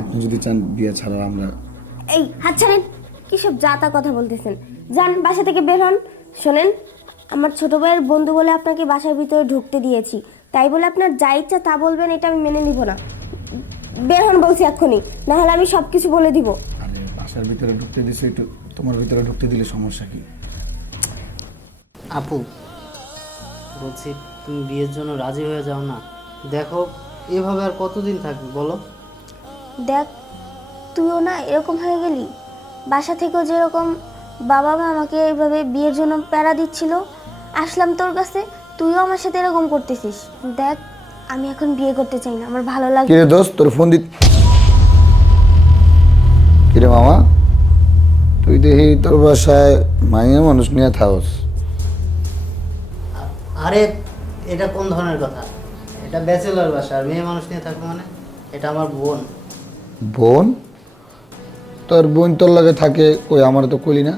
আপনি যদি চান বিয়ে ছাড়াও আমরা। এই হাত ছাড়েন, কিসব জাতা কথা বলতেছেন? যান বাসা থেকে বের হন। শোনেন, আমার ছোট ভাইয়ের বন্ধু বলে আপনাকে বাসার ভিতরে ঢুকতে দিয়েছি, তাই বলে আপনার যা ইচ্ছা তা বলবেন এটা আমি মেনে নিব না। বের হন বলছি এক্ষুনি, না হলে আমি সব কিছু বলে দিব। আরে বাসার ভিতরে ঢুকতে দিছে, একটু তোমার ভিতরে ঢুকতে দিলে সমস্যা কি? আপু বলছি, তুমি বিয়ের জন্য রাজি হয়ে যাও না। দেখো এভাবে আর কতদিন থাকবে বলো? দেখ, তুইও না এরকম হয়ে গেলি। বাসা থেকেও যেরকম বাবা মা আমাকে এইভাবে বিয়ের জন্য প্যারা দিচ্ছিল, আসলাম তোর কাছে, তুইও আমার সাথে এরকম করতেছিস। দেখ, আমি এখন বিয়ে করতে চাই না, আমার ভালো লাগে। কিরে দোস্ত, তোর ফোন দিত? কিরে মামা, তুই দেখি তোর বাসায় মাইয়া মানুষ নিয়ে থাকস। আরে এটা কোন ধরনের কথা? এটা ব্যাচেলর বাসা, আর মেয়ে মানুষ নিয়ে থাকবো মানে? এটা আমার বোন। বোন? তোর বোন তোর লাগে থাকে, কই আমার তো কইলি না।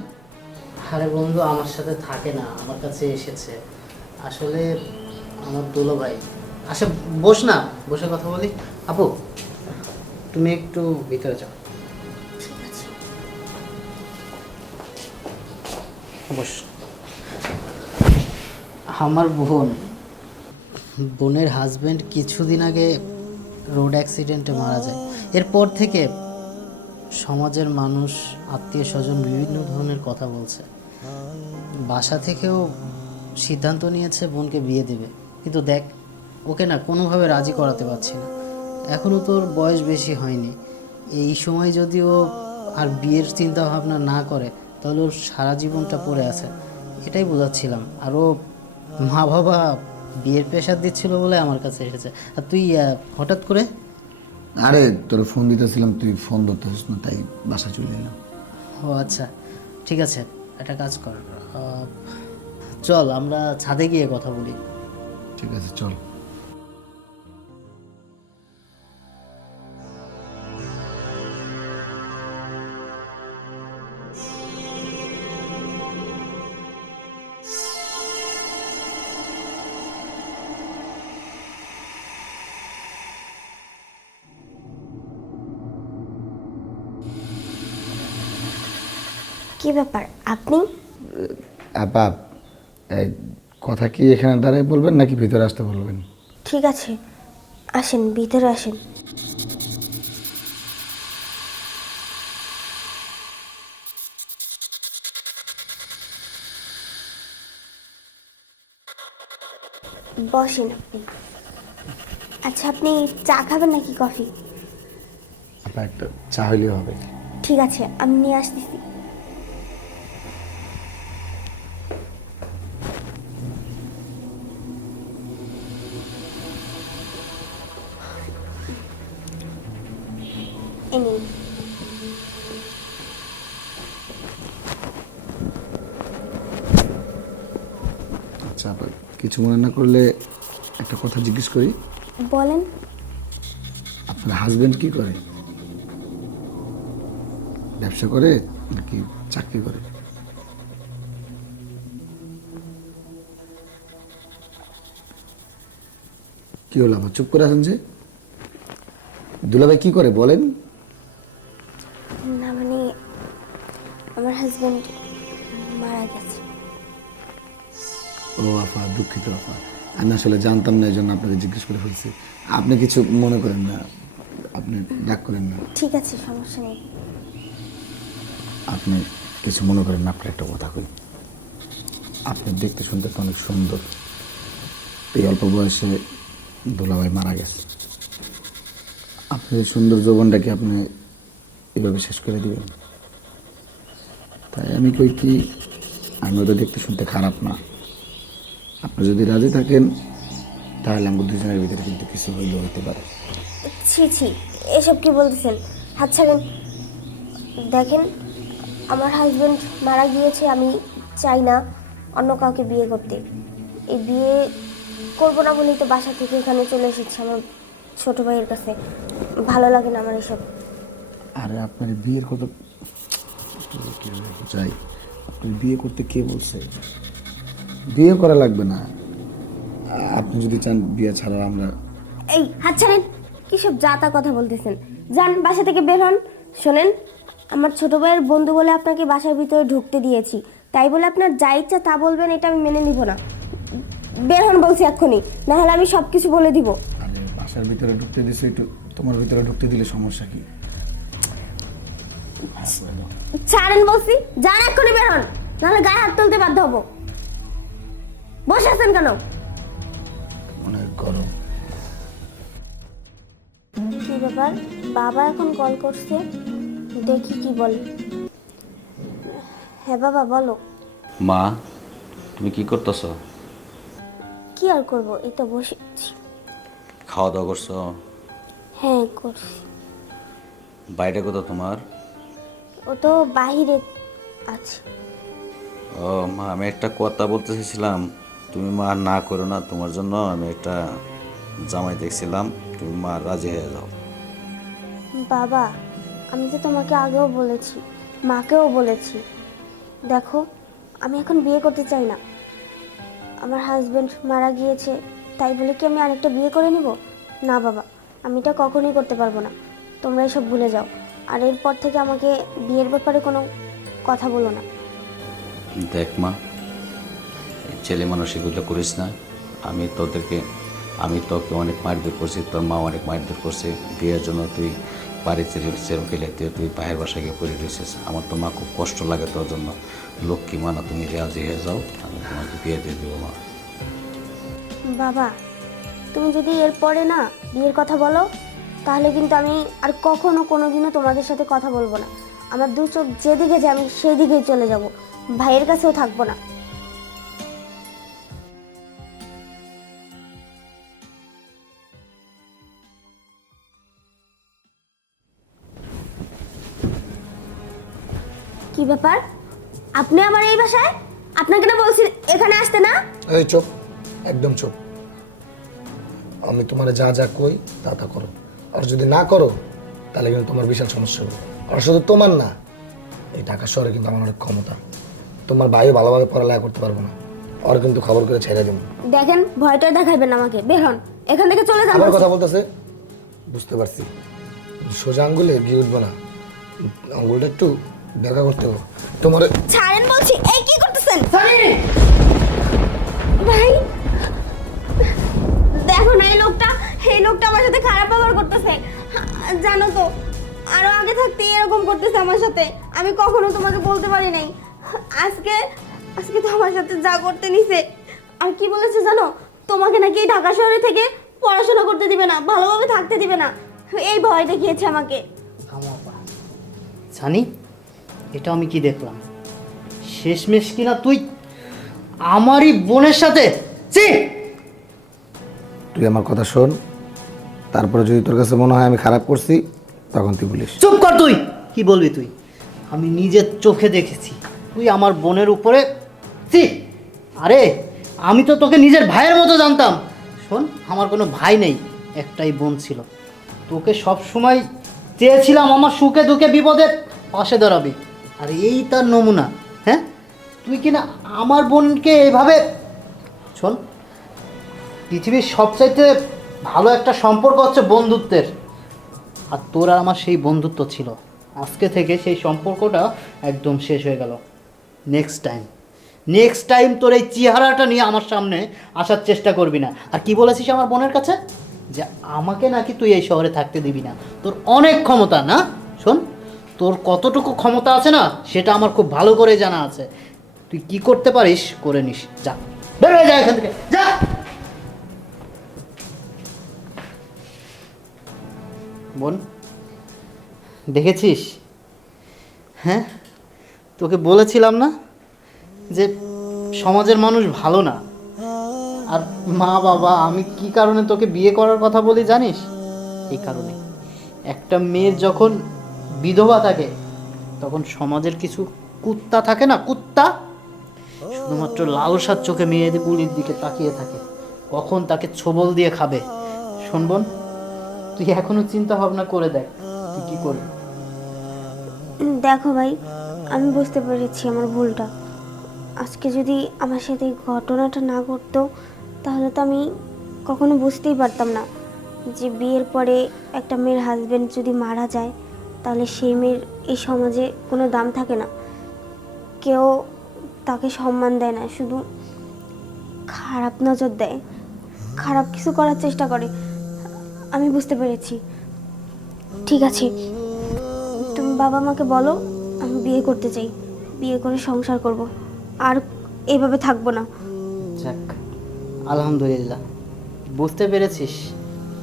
আরে বন্ধু, আমার সাথে থাকে না, আমার কাছে এসেছে। আসলে আমার দুলো ভাই। আচ্ছা বস না, বসে কথা বলি। আপু তুমি একটু ভিতরে যাও। বস। আমার বোনের হাজবেন্ড কিছুদিন আগে রোড অ্যাক্সিডেন্টে মারা যায়। এরপর থেকে সমাজের মানুষ, আত্মীয় স্বজন বিভিন্ন ধরনের কথা বলছে। বাসা থেকেও সিদ্ধান্ত নিয়েছে বোনকে বিয়ে দেবে, কিন্তু দেখ ওকে না কোনোভাবে রাজি করাতে পারছি না। এখনও তোর বয়স বেশি হয়নি, এই সময় যদি ও আর বিয়ের চিন্তা ভাবনা না করে তাহলে ওর সারা জীবনটা পড়ে আছে, এটাই বোঝাচ্ছিলাম। আর ও মা বাবা বিয়ের প্রেশার দিচ্ছিল বলে আমার কাছে এসেছে। আর তুই হঠাৎ করে? আরে তোর ফোন দিতেছিলাম, তুই ফোন ধরতেছিস না, তাই বাসায় চলে এলাম। ও আচ্ছা, ঠিক আছে, একটা কাজ কর, চল আমরা ছাদে গিয়ে কথা বলি। ঠিক আছে চল। কি ব্যাপার আপনি? আপা, এই কথা কি এখানে দাঁড়ায় বলবেন নাকি ভিতরে আসতে বলবেন? ঠিক আছে, আসেন ভিতরে আসেন। বসেন আপনি। আচ্ছা, আপনি চা খাবেন নাকি কফি? আপা একটা চা হইলেও হবে। ঠিক আছে, আমি নিয়ে আসতেছি। এই নিন। আচ্ছা আপা, কিছু মনে না করলে একটা কথা জিজ্ঞেস করি। বলেন। আপনার হাজবেন্ড কি করে? ব্যবসা করে নাকি চাকরি করে? কি হলো আবার চুপ করে আছেন যে? দুলাভাই কি করে বলেন? না মানে, আমার হাজবেন্ড মারা গেছে। ও আপা, দুঃখিত আপা, আমি আসলে জানতাম না, এই জন্য আপনাকে জিজ্ঞেস করে ফেলছি। আপনি কিছু মনে করেন না, আপনি রাগ করেন না। ঠিক আছে, সমস্যা নেই। আপনি কিছু মনে করেন না, আপনার একটা কথা কই। আপনি দেখতে শুনতে তো অনেক সুন্দর, এই অল্প বয়সে দুলাভাই মারা গেছে। আপনি এই সুন্দর যৌবনটাকে আপনি এভাবে শেষ করে দিবেন? তাই আমি কই কি, আমিও তো দেখতে শুনতে খারাপ না। আপনি যদি রাজি থাকেন তাহলে আমাদের দুজনের ভিতরে কিন্তু কিছু হইলেও হইতে পারে। ছি ছি, এসব কি বলতেছেন? হাত ছাড়েন। দেখেন, আমার হাজবেন্ড মারা গিয়েছে, আমি চাই না অন্য কাউকে বিয়ে করতে। এই বিয়ে করবো না বলেই তো বাসা থেকে এখানে চলে এসেছি আমার ছোট ভাইয়ের কাছে। ভালো লাগে না আমার এসব। আরে আপনার বিয়ের কথা কীভাবে বোঝাই? আপনার বিয়ে করতে কে বলছে? বিয়ে করা লাগবে না, আপনি যদি চান বিয়ে ছাড়াও আমরা। এই হাত ছাড়েন, কিসব জাতা কথা বলতেছেন? যান বাসা থেকে বের হন। শোনেন, আমার ছোট ভাইয়ের বন্ধু বলে আপনাকে বাসার ভিতরে ঢুকতে দিয়েছি, তাই বলে আপনার যা ইচ্ছা তা বলবেন এটা আমি মেনে নিব না। বের হন বলছি এক্ষুনি, না হলে আমি সব কিছু বলে দিব। আরে বাসার ভিতরে ঢুকতে দিছে, একটু তোমার ভিতরে ঢুকতে দিলে সমস্যা কি? হ্যাঁ, বলে দাও। ছাড়েন বলছি, যান এক্ষুনি বের হন, নাহলে গায়ে হাত তুলতে বাধ্য হবো। বসে আছেন কেন? অনেক গরম। কি ব্যাপার, বাবা এখন কল করছে, দেখি কি বলে। হ্যাঁ বাবা বলো। মা, তুমি কি করতেছ? কি আর করব, এই তো বসে আছি। খাওয়া দাওয়া করছো? হ্যাঁ করছি। বাইরে কোথাও তোমার? ও তো বাহিরে আছে। ও মা, আমি একটা কথা বলতে চাইছিলাম, তুমি মা না করো না, তোমার জন্য আমি একটা জামাই দেখছিলাম, তুমি মা রাজি হয়ে যাও। বাবা, আমি তো তোমাকে আগেও বলেছি, মাকেও বলেছি, দেখো আমি এখন বিয়ে করতে চাই না। আমার হাজবেন্ড মারা গিয়েছে, তাই বলে কি আমি আরেকটা বিয়ে করে নিব? না বাবা, আমি এটা কখনোই করতে পারবো না। তোমরা এসব ভুলে যাও, আর এরপর থেকে আমাকে বিয়ের ব্যাপারে কোনো কথা বলো না। দেখ মা, এই ছেলে মানুষ এগুলো করিস না। আমি তোকে অনেক মারধর করছি, তোর মা অনেক মারধর করছে, বিয়ের জন্য তুই বাড়ি চেরম ফেলে দিয়ে তুই পায়ের বাসায় গিয়ে পড়ে রয়েছিস। আমার তো মা খুব কষ্ট লাগে তোর জন্য। লক্ষ্মী মা না, তুমি রাজি হয়ে যাও, আমি তোমাকে বিয়ে দিয়ে দেবো মা। বাবা, তুমি যদি এরপরে না বিয়ের কথা বলো, তাহলে কিন্তু আমি আর কখনো কোনোদিনও তোমাদের সাথে কথা বলবো না। আমার দু চোখ যেদিকে যায় আমি সেই দিকেই চলে যাব, ভাইয়ের কাছেও থাকবো না। কি ব্যাপার, আপনি আমার এই বাসায়? আপনাকে না বলছি এখানে আসতে না? এই চুপ, একদম চুপ। আমি তোমার যা যা কই তা তা করো, আর যদি না করো তাহলে কিন্তু তোমার বিশাল সমস্যা হবে। আর শুধু তোমার না, এই ঢাকা শহরে কিন্তু আমার অনেক ক্ষমতা। তোমার ভাইও ভালোভাবে পড়ালেখা করতে পারবো না, আর কিন্তু খবর করে ছেড়ে দেবো। দেখেন, ভয়টা দেখাইবেন না আমাকে, বের হন এখান থেকে, চলে যান। আমার কথা বলতেছে, বুঝতে পারছি। সোজা আঙ্গুলে গিয়ে উঠবো না, আঙ্গুলটা একটু দেখা করতে হবে তোমার। ছাড়েন বলছি। এই কি করতেছেন ভাই? দেখো না, এই লোকটা আমার সাথে খারাপ ব্যবহার করতেছে, জানো তো। আরো আগে থাকতে এরকম করতেছে আমার সাথে, আমি কখনো তোমাকে বলতে পারি নাই। আজকে আজকে তো আমার সাথে যা করতে নিছে। আর কি বলেছে জানো, তোমাকে নাকি এই ঢাকা শহরে থেকে পড়াশোনা করতে দিবে না, ভালোভাবে থাকতে দিবে না, এই ভয় দেখিয়েছে আমাকে। জানি এটা আমি কি দেখলাম? শেষমেশ কিনা তুই আমারই বোনের সাথে। তুই আমার কথা শোন, তারপরে যদি তোর কাছে মনে হয় আমি খারাপ করছি তখন তুই বলিস। চুপ কর তুই। কি বলবি তুই? আমি নিজের চোখে দেখেছি তুই আমার বোনের উপরে। আরে আমি তো তোকে নিজের ভাইয়ের মতো জানতাম। শোন, আমার কোনো ভাই নেই, একটাই বোন ছিল। তোকে সব সময় চেয়েছিলাম আমার সুখে দুঃখে বিপদে পাশে দাঁড়াবি, আর এই তার নমুনা। হ্যাঁ, তুই কিনা আমার বোনকে এভাবে। শোন, পৃথিবীর সবচাইতে ভালো একটা সম্পর্ক হচ্ছে বন্ধুত্বের, আর তোর আর আমার সেই বন্ধুত্ব ছিল। আজকে থেকে সেই সম্পর্কটা একদম শেষ হয়ে গেল। নেক্সট টাইম তোর এই চেহারাটা নিয়ে আমার সামনে আসার চেষ্টা করবি না। আর কি বলেছিস আমার বোনের কাছে? যে আমাকে নাকি তুই এই শহরে থাকতে দিবি না। তোর অনেক ক্ষমতা না? শোন, তোর কতটুকু ক্ষমতা আছে না সেটা আমার খুব ভালো করে জানা আছে। তুই কি করতে পারিস করে নিস। যা, বের হয়ে যা এখান থেকে, যা। বোন, দেখেছিস? হ্যাঁ, তোকে বলেছিলাম না যে সমাজের মানুষ ভালো না। আর মা বাবা, আমি কি কারণে তোকে বিয়ে করার কথা বলি জানিস? এই কারণে, একটা মেয়ের যখন বিধবা থাকে তখন সমাজের কিছু কুত্তা থাকে না, কুত্তা শুধুমাত্র লালসার চোখে মেয়েদের পুলির দিকে তাকিয়ে থাকে, কখন তাকে ছোবল দিয়ে খাবে। শোন বোন, তুই এখনো চিন্তা ভাবনা করে দেখ তুই কি করবি। দেখো ভাই, আমি বুঝতে পেরেছি আমার ভুলটা। আজকে যদি আমার সাথে এই ঘটনাটা না ঘটতো তাহলে তো আমি কখনো বুঝতেই পারতাম না যে বিয়ের পরে একটা মেয়ের হাজবেন্ড যদি মারা যায় তাহলে সেই মেয়ের এই সমাজে কোনো দাম থাকে না, কেউ তাকে সম্মান দেয় না, শুধু খারাপ নজর দেয়, খারাপ কিছু করার চেষ্টা করে। আমি বুঝতে পেরেছি। ঠিক আছে, তুমি বাবা মাকে বলো আমি বিয়ে করতে চাই, বিয়ে করে সংসার করব, আর এইভাবে থাকবো না। যাক, আলহামদুলিল্লাহ, বুঝতে পেরেছিস,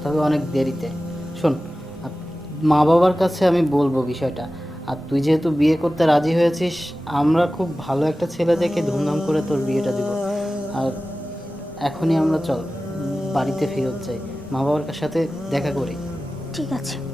তবে অনেক দেরিতে। শোন, মা বাবার কাছে আমি বলবো বিষয়টা, আর তুই যেহেতু বিয়ে করতে রাজি হয়েছিস, আমরা খুব ভালো একটা ছেলে দেখে ধুমধাম করে তোর বিয়েটা দিব। আর এখনই আমরা চল বাড়িতে ফেরত যাই, মা বাবার সাথে দেখা করি। ঠিক আছে।